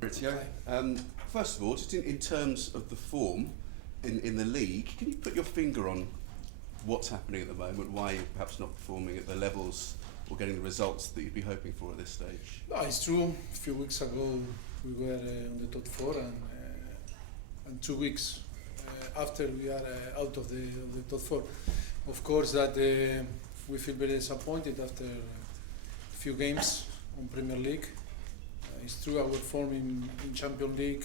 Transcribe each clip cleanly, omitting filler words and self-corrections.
Mauricio, first of all, just in terms of the form in the league, can you put your finger on what's happening at the moment, why you're perhaps not performing at the levels or getting the results that you'd be hoping for at this stage? No, it's true. A few weeks ago we were on the top four, and 2 weeks after we are out of the top four. Of course, that we feel very disappointed after a few games on Premier League. It's true our form in Champions League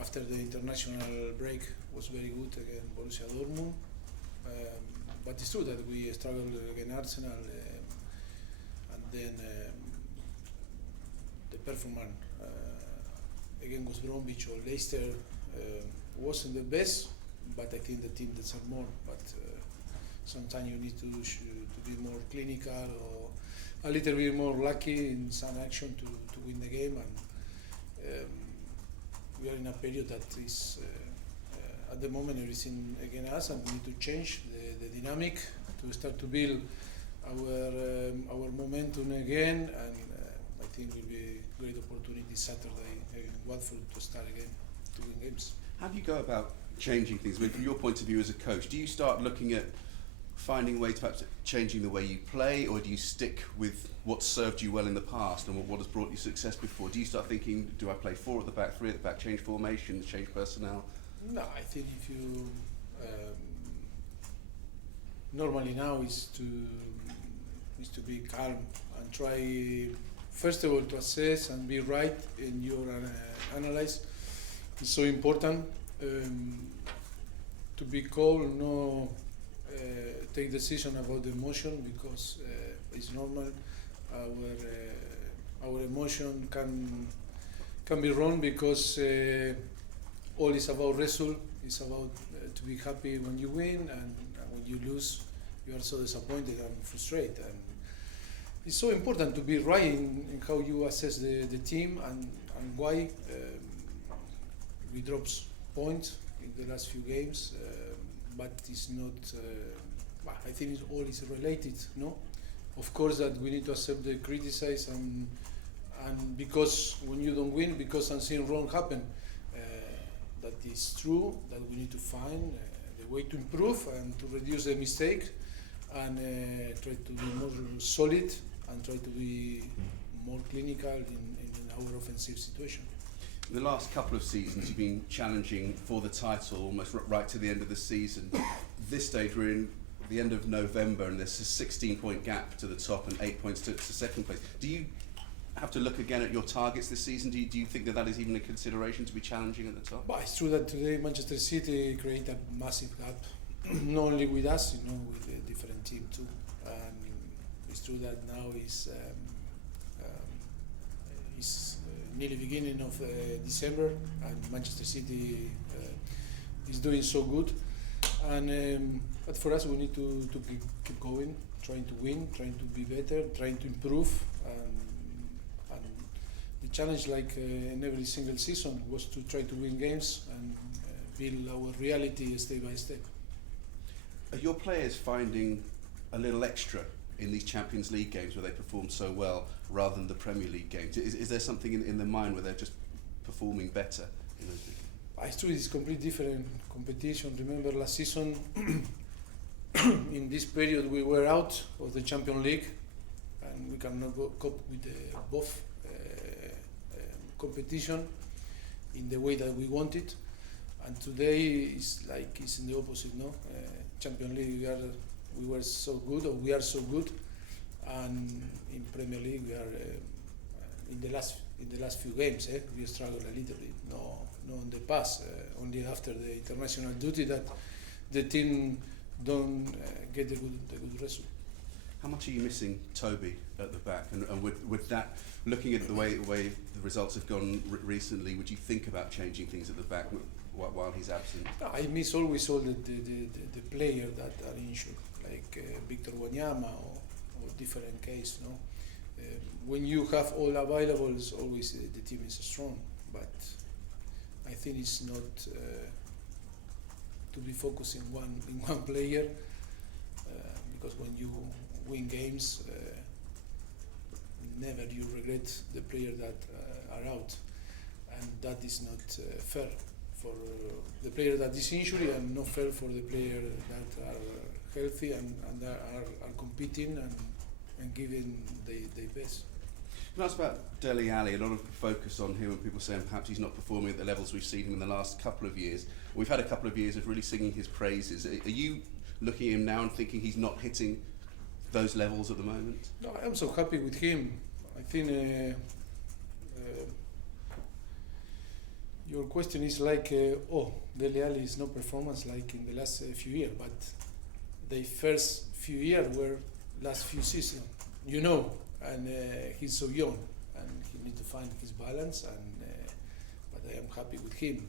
after the international break was very good against Borussia Dortmund. But it's true that we struggled against Arsenal, and then the performance against West Bromwich or Leicester wasn't the best, but I think the team deserves more. But sometimes you need to be more clinical or a little bit more lucky in some action to win the game. And we are in a period that is at the moment everything against us, and we need to change the dynamic to start to build our momentum again. And I think it will be a great opportunity Saturday against Watford to start again to win games. How do you go about changing things? I mean, from your point of view as a coach, do you start looking at finding ways perhaps changing the way you play, or do you stick with what served you well in the past and what has brought you success before? Do you start thinking, do I play 4 at the back, 3 at the back, change formations, change personnel? No, I think if you normally now is to be calm and try first of all to assess and be right in your analyze. It's so important to be calm, no take decision about the emotion, because it's normal. Our emotion can be wrong, because all is about result. It's about to be happy when you win, and when you lose, you are so disappointed and frustrated. And it's so important to be right in how you assess the team and why we dropped points in the last few games. But it's not. I think it's all is related. No, of course that we need to accept the criticism, and because when you don't win, because something wrong happened. That is true, that we need to find the way to improve and to reduce the mistake, and try to be more solid and try to be more clinical in our offensive situation. In the last couple of seasons, you've been challenging for the title almost right to the end of the season. This stage, we're in the end of November, and there's a 16-point gap to the top and 8 points to second place. Do you have to look again at your targets this season? Do you think that is even a consideration to be challenging at the top? But it's true that today Manchester City create a massive gap, not only with us, with a different team too. And it's true that now is nearly beginning of December, and Manchester City is doing so good. And but for us, we need to keep going, trying to win, trying to be better, trying to improve. And the challenge, like in every single season, was to try to win games and build our reality step by step. Are your players finding a little extra in these Champions League games where they perform so well rather than the Premier League games? Is there something in their mind where they're just performing better in those leagues? It's true, it's completely different competition. Remember last season, in this period we were out of the Champions League, and we cannot cope with both competition in the way that we wanted. And today it's in the opposite. No, Champions League we were so good, or we are so good, and in Premier League we are in the last few games. We struggle a little bit. No, in the past. Only after the international duty that the team don't get the good result. How much are you missing Toby at the back? And with that, looking at the way the results have gone recently, would you think about changing things at the back while he's absent? I miss always all the players that are injured, like Victor Wanyama or different case. No, when you have all available, it's always the team is strong. But I think it's not to be focused in one player, because when you win games, never you regret the players that are out, and that is not fair for the player that is injured, and not fair for the player that are healthy and are competing and giving their best. That's about Dele Alli. A lot of focus on him, and people saying perhaps he's not performing at the levels we've seen him in the last couple of years. We've had a couple of years of really singing his praises. Are you looking at him now and thinking he's not hitting those levels at the moment? No, I am so happy with him. I think your question is like, Dele Alli is no performance like in the last few years, but the first few years were last few seasons, and he's so young, and he needs to find his balance. But I am happy with him.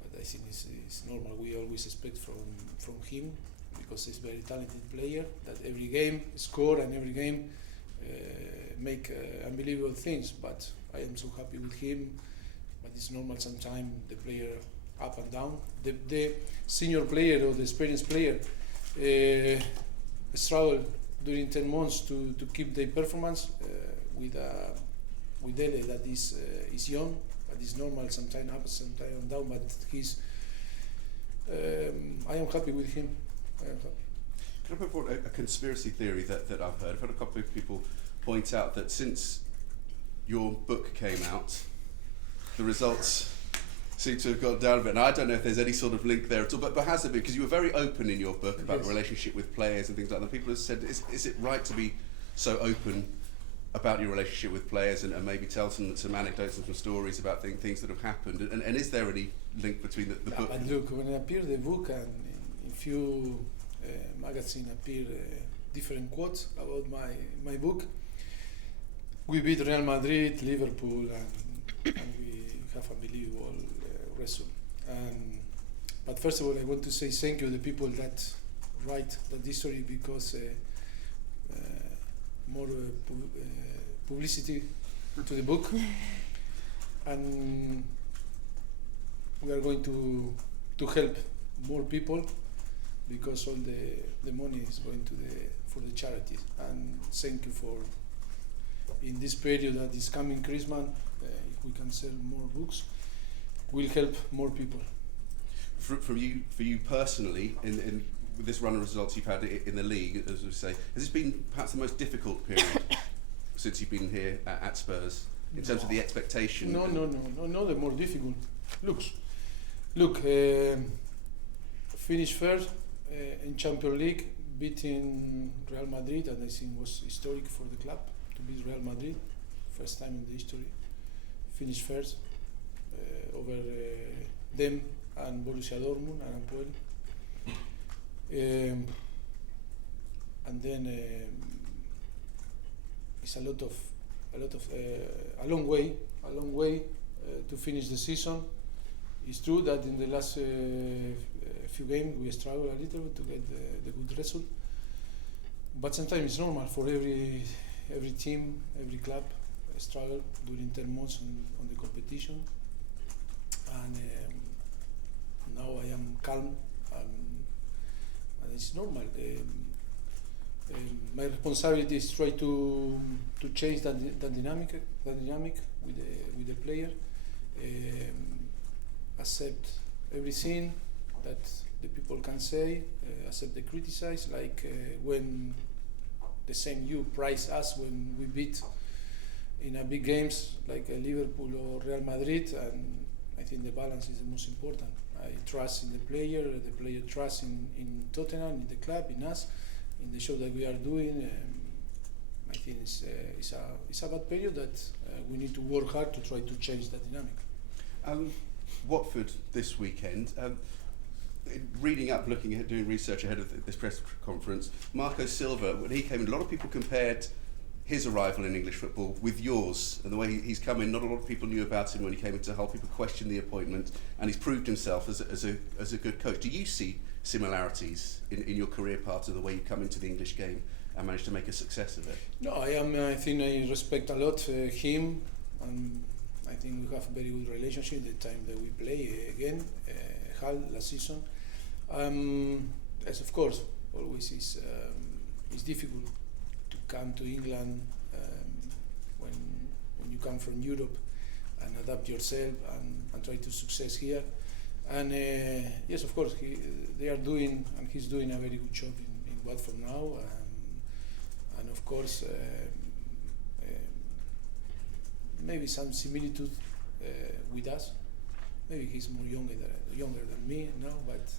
But I think it's normal. We always expect from him, because he's a very talented player that every game score and every game make unbelievable things. But I am so happy with him. But it's normal sometimes the player up and down. The senior player or the experienced player struggle during 10 months to keep their performance with Dele that is young, but it's normal, sometimes up, sometimes down, but he's I am happy with him. I am happy. Can I put forward a conspiracy theory that I've heard? I've had a couple of people point out that since your book came out, the results seem to have gone down a bit. And I don't know if there's any sort of link there at all, but has there been? Because you were very open in your book about the relationship with players and things like that. People have said, is it right to be so open about your relationship with players and maybe tell some anecdotes and some stories about things that have happened? And is there any link between the book? But look, when it appeared the book, and in few magazines appear different quotes about my book, we beat Real Madrid, Liverpool, and we have unbelievable result. But first of all, I want to say thank you to the people that write that history, because more publicity to the book, and we are going to help more people, because all the money is going for the charities. And thank you for, in this period that is coming Christmas, if we can sell more books, will help more people. For you personally, in with this run of results you've had in the league, as we say, has this been perhaps the most difficult period since you've been here at Spurs, in terms of the expectation? No, the more difficult. Look, finished first in Champions League, beating Real Madrid, and I think was historic for the club to beat Real Madrid, first time in the history. Finished first over them and Borussia Dortmund and Apoel. And then it's a long way to finish the season. It's true that in the last few games we struggle a little bit to get the good result, but sometimes it's normal for every team, every club struggle during 10 months on the competition. And now I am calm, and it's normal. My responsibility is try to change that dynamic with the player. Accept everything that the people can say. Accept the criticize. Like when the same you praise us when we beat in a big games like Liverpool or Real Madrid, and I think the balance is the most important. I trust in the player trusts in Tottenham, in the club, in us, in the show that we are doing. I think it's a bad period that we need to work hard to try to change that dynamic. Watford this weekend. Reading up, looking at, doing research ahead of this press conference, Marco Silva, when he came in, a lot of people compared his arrival in English football with yours, and the way he's come in. Not a lot of people knew about him when he came into Hull. People questioned the appointment, and he's proved himself as a good coach. Do you see similarities in your career path of the way you come into the English game and manage to make a success of it? No, I think I respect a lot him, and I think we have a very good relationship the time that we play again, Hull last season. Yes, of course, always it's difficult to come to England you come from Europe and adapt yourself and try to success here. And yes, of course, they are doing, and he's doing a very good job in Watford now. And of course, maybe some similitude with us. Maybe he's more younger than me now, but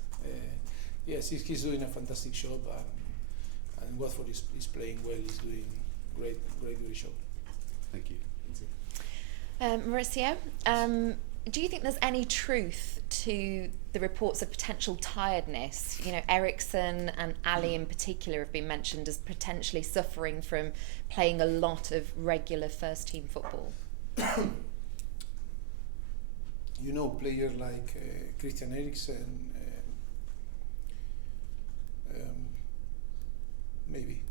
yes, he's doing a fantastic job, and Watford is playing well. He's doing great job. Thank you. Mauricio, do you think there's any truth to the reports of potential tiredness? You know, Eriksen and Ali in particular have been mentioned as potentially suffering from playing a lot of regular first-team football. You know, players like Christian Eriksen, maybe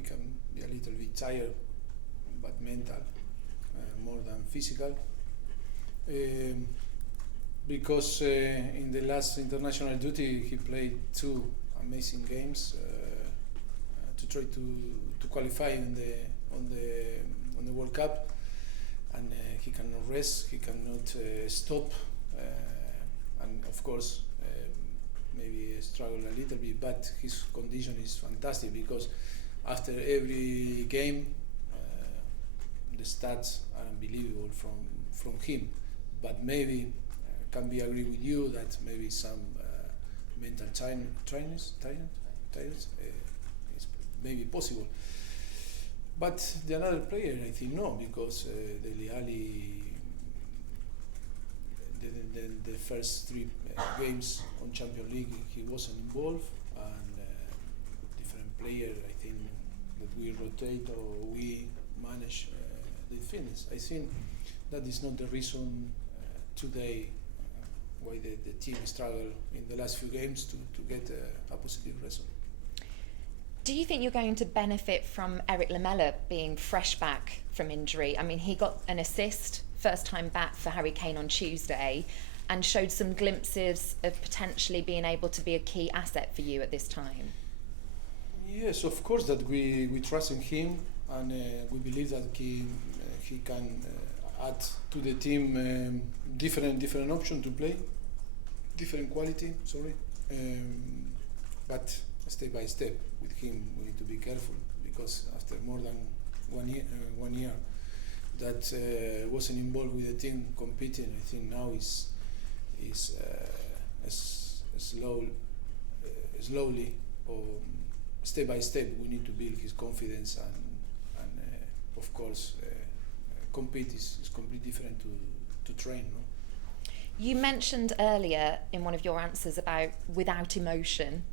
can be a little bit tired, but mental more than physical. Because in the last international duty he played 2 amazing games to try to qualify on the World Cup, and he cannot rest, he cannot stop, and of course maybe struggle a little bit, but his condition is fantastic because after every game the stats are unbelievable from him. But maybe can be agree with you that maybe some mental tiredness is maybe possible. But the another player, I think no, because Dele Alli, the first 3 games on Champions League he wasn't involved, and different player I think that we rotate or we manage the fitness. I think that is not the reason today why the team struggled in the last few games to get a positive result. Do you think you're going to benefit from Eric Lamela being fresh back from injury? I mean, he got an assist first time back for Harry Kane on Tuesday and showed some glimpses of potentially being able to be a key asset for you at this time. Yes, of course that we trust in him, and we believe that he can add to the team different option to play, different quality, but step by step with him we need to be careful, because after more than 1 year that wasn't involved with the team competing, I think now is slowly or step by step we need to build his confidence, and of course compete is completely different to train. No? You mentioned earlier in one of your answers about without emotion.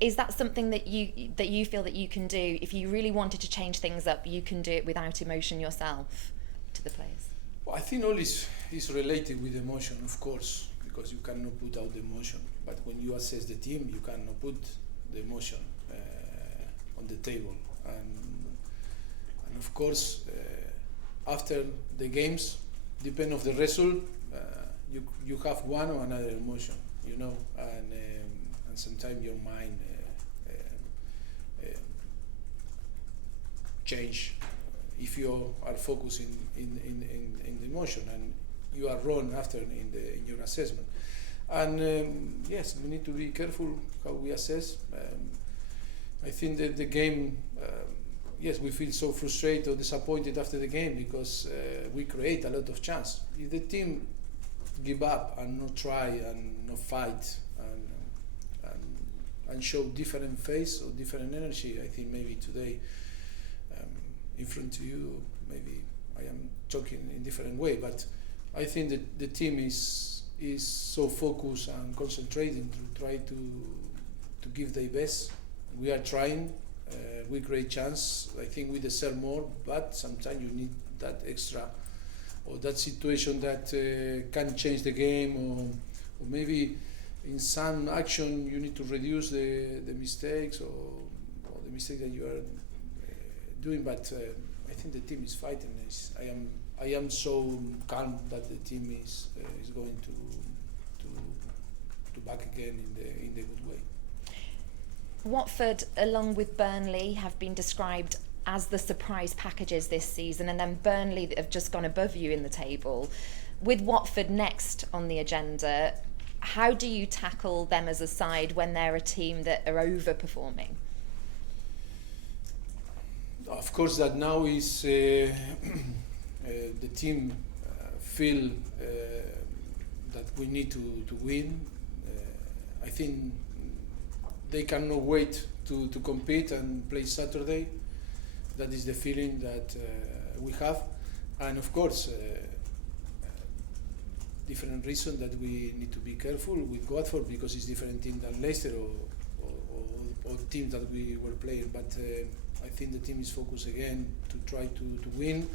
Is that something that you feel that you can do if you really wanted to change things up? You can do it without emotion yourself to the players. Well, I think all is related with emotion, of course, because you cannot put out the emotion. But when you assess the team, you cannot put the emotion on the table. And of course, after the games, depend of the result, you have one or another emotion, you know, and sometimes your mind change if you are focusing in the emotion, and you are wrong after in your assessment. And yes, we need to be careful how we assess. I think that the game, yes, we feel so frustrated or disappointed after the game because we create a lot of chance. If the team give up and not try and not fight and show different face or different energy, I think maybe today in front of you, maybe I am talking in different way, but I think that the team is so focused and concentrating to try to give their best. We are trying, we create chance. I think we deserve more, but sometimes you need that extra or that situation that can change the game, or maybe in some action you need to reduce the mistakes or the mistake that you are doing. But I think the team is fighting. I am so calm that the team is going to back again in the good way. Watford, along with Burnley, have been described as the surprise packages this season, and then Burnley that have just gone above you in the table. With Watford next on the agenda, how do you tackle them as a side when they're a team that are overperforming? Of course, that now is the team feel that we need to win. I think they cannot wait to compete and play Saturday. That is the feeling that we have, and of course, different reason that we need to be careful with Watford because it's different team than Leicester or team that we were playing. But I think the team is focused again to try to win,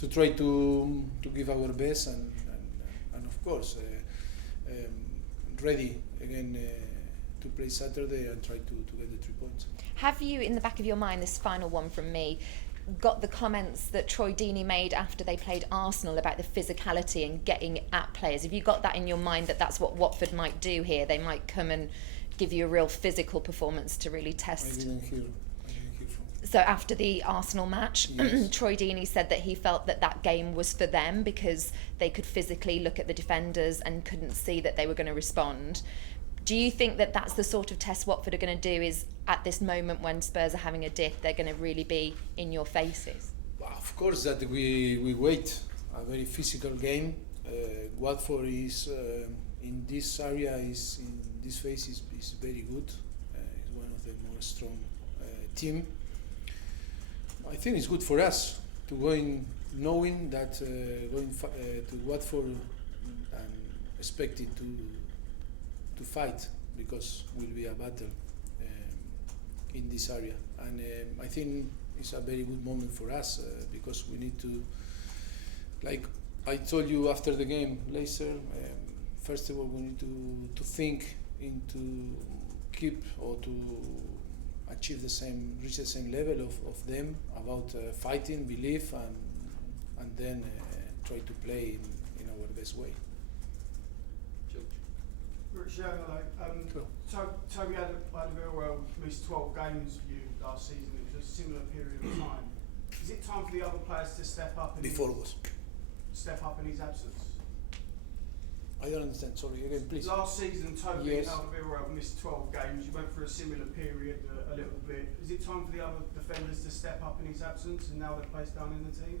to try to give our best, and of course ready again to play Saturday and try to get the 3 points. Have you, in the back of your mind, this final one from me, got the comments that Troy Deeney made after they played Arsenal about the physicality and getting at players? Have you got that in your mind that that's what Watford might do here? They might come and give you a real physical performance to really test. I didn't hear from. So after the Arsenal match, yes. Troy Deeney said that he felt that game was for them because they could physically look at the defenders and couldn't see that they were going to respond. Do you think that that's the sort of test Watford are going to do, is at this moment when Spurs are having a dip, they're going to really be in your faces? Of course that we wait a very physical game. Watford is in this area, is in this phase is very good. It's one of the more strong team. I think it's good for us to go in knowing that going to Watford and expecting to fight, because will be a battle in this area, and I think it's a very good moment for us because we need to, like I told you after the game, Leicester, first of all we need to think into keep or to achieve reach the same level of them about fighting, belief, and then try to play in our best way. Toby Alderweireld missed 12 games for you last season. It was a similar period of time. Is it time for the other players to step up in his absence? I don't understand. Sorry, again, please. Last season, Toby Yes. Alderweireld missed 12 games. You went through a similar period a little bit. Is it time for the other defenders to step up in his absence, and now they're placed down in the team?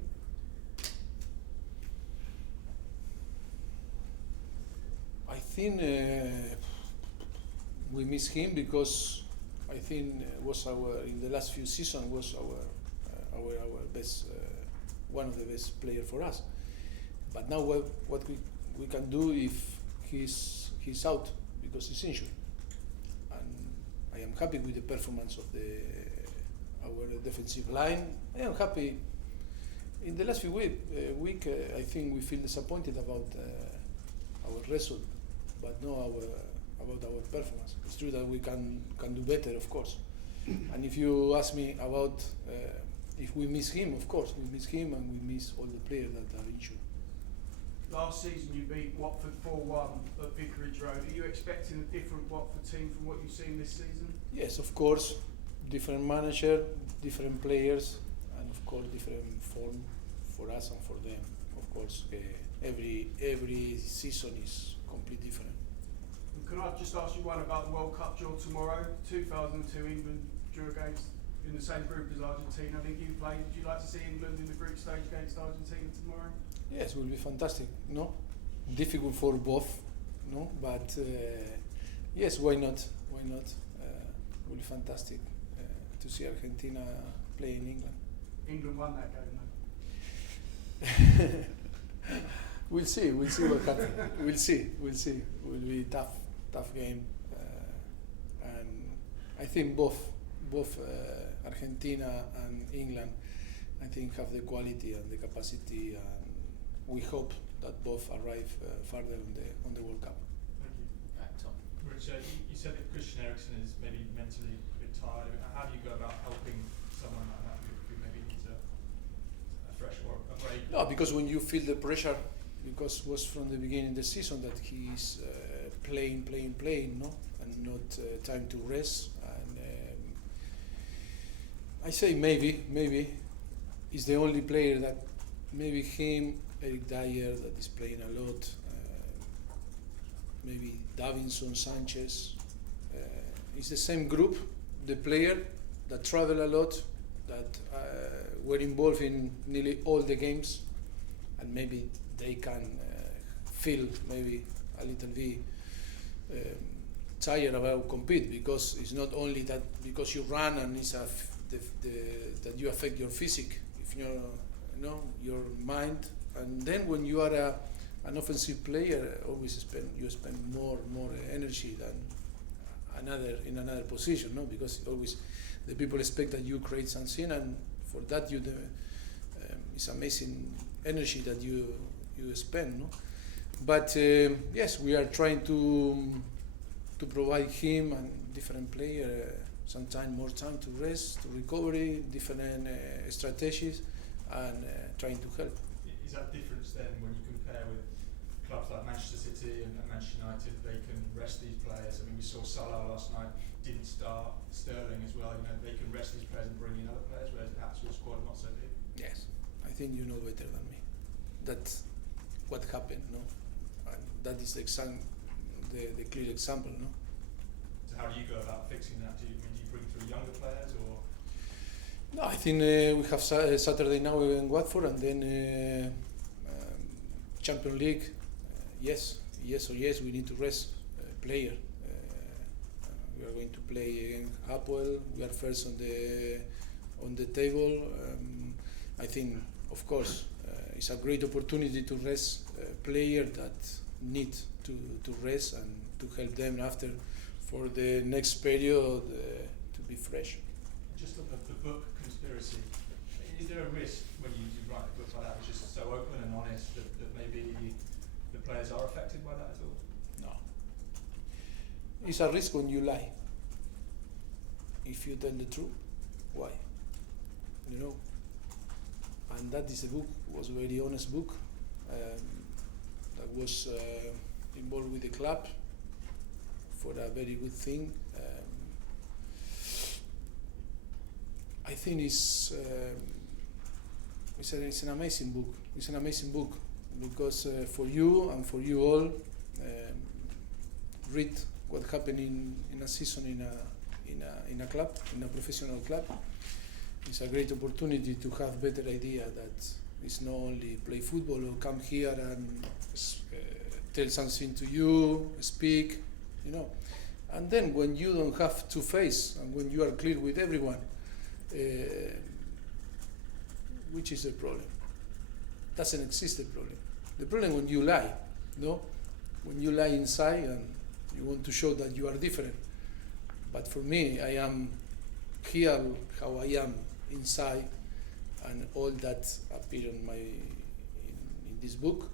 I think we miss him because I think was in the last few seasons was our best one of the best players for us. But now what we can do if he's out because he's injured, and I am happy with the performance of our defensive line. I am happy. In the last few week, I think we feel disappointed about our result, but not about our performance. It's true that we can do better, of course. And if you ask me about if we miss him, of course we miss him, and we miss all the players that are injured. Last season you beat Watford 4-1 at Vicarage Road. Are you expecting a different Watford team from what you've seen this season? Yes, of course. Different manager, different players, and of course different form for us and for them. Of course, every season is completely different. And can I just ask you one about the World Cup draw tomorrow? 2002 England drew against in the same group as Argentina. I think you played. Would you like to see England in the group stage against Argentina tomorrow? Yes, it will be fantastic. No, difficult for both. No, but yes, why not? Why not? It will be fantastic to see Argentina play in England. England won that game, though. We'll see what happens. We'll see. It will be a tough game, and I think both Argentina and England, I think, have the quality and the capacity, and we hope that both arrive further on the World Cup. Thank you. Tom. Mauricio, you said that Christian Eriksen is maybe mentally a bit tired. How do you go about helping someone like that who maybe needs a fresh or a break? No, because when you feel the pressure, because it was from the beginning of the season that he's playing, no, and not time to rest. And I say maybe he's the only player that maybe him, Eric Dyer that is playing a lot, maybe Davinson Sanchez. It's the same group, the player that travel a lot, that were involved in nearly all the games, and maybe they can feel maybe a little bit tired about compete, because it's not only that because you run and it's that you affect your physique, if you know your mind, and then when you are an offensive player, always spend more energy than in another position, no? Because always the people expect that you create something, and for that it's amazing energy that you spend, no? But yes, we are trying to provide him and different player sometimes more time to rest, to recovery, different strategies, and trying to help. Is that difference then when you compare with clubs like Manchester City and Manchester United? They can rest these players. I mean, we saw Salah last night didn't start, Sterling as well. You know, they can rest these players and bring in other players, whereas perhaps your squad not so big. Yes, I think you know better than me. That's what happened, no? And that is the clear example, no? So how do you go about fixing that? Do you bring through younger players, or? No, I think we have Saturday now in Watford, and then Champions League. Yes, we need to rest player. We are going to play against Apple. We are first on the table. I think, of course, it's a great opportunity to rest player that need to rest and to help them after for the next period to be fresh. Just on the book Conspiracy, is there a risk when you write a book like that, which is so open and honest, that maybe the players are affected by that at all? No. It's a risk when you lie. If you tell the truth, why? You know. And that is a book, was a very honest book, that was involved with the club for a very good thing. I think it's an amazing book. It's an amazing book because for you and for you all, read what happened in a season in a club, in a professional club. It's a great opportunity to have better idea that it's not only play football or come here and tell something to you, speak, you know. And then when you don't have to face and when you are clear with everyone, which is the problem? Doesn't exist the problem. The problem when you lie, no? When you lie inside and you want to show that you are different. But for me, I am here how I am inside, and all that appear in this book.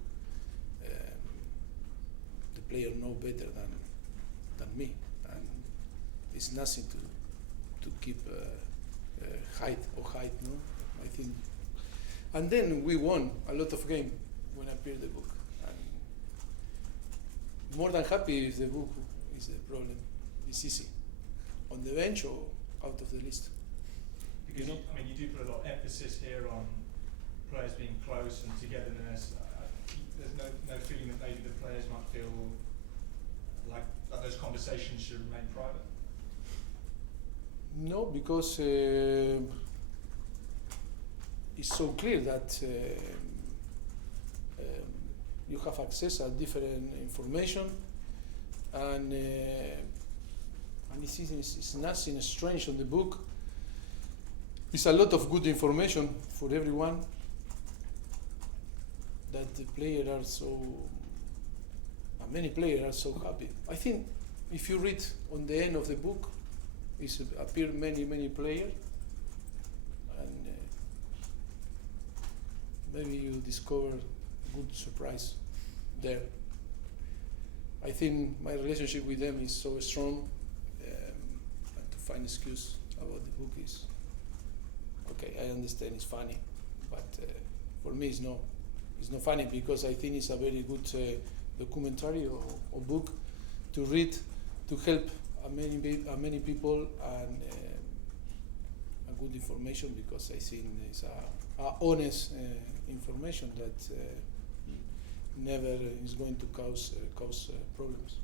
The player know better than me, and it's nothing to keep hide, no? I think. And then we won a lot of games when I appeared the book. And more than happy if the book is the problem. It's easy. On the bench or out of the list. Because you do put a lot of emphasis here on players being close and togetherness. There's no feeling that maybe the players might feel like those conversations should remain private? No, because it's so clear that you have access to different information, and it's nothing strange on the book. It's a lot of good information for everyone that the players are so, many players are so happy. I think if you read on the end of the book, it's appear many players, and maybe you discover a good surprise there. I think my relationship with them is so strong, and to find excuse about the book is okay. I understand it's funny, but for me it's not funny, because I think it's a very good documentary or book to read, to help many people, and good information, because I think it's a honest information that never is going to cause problems.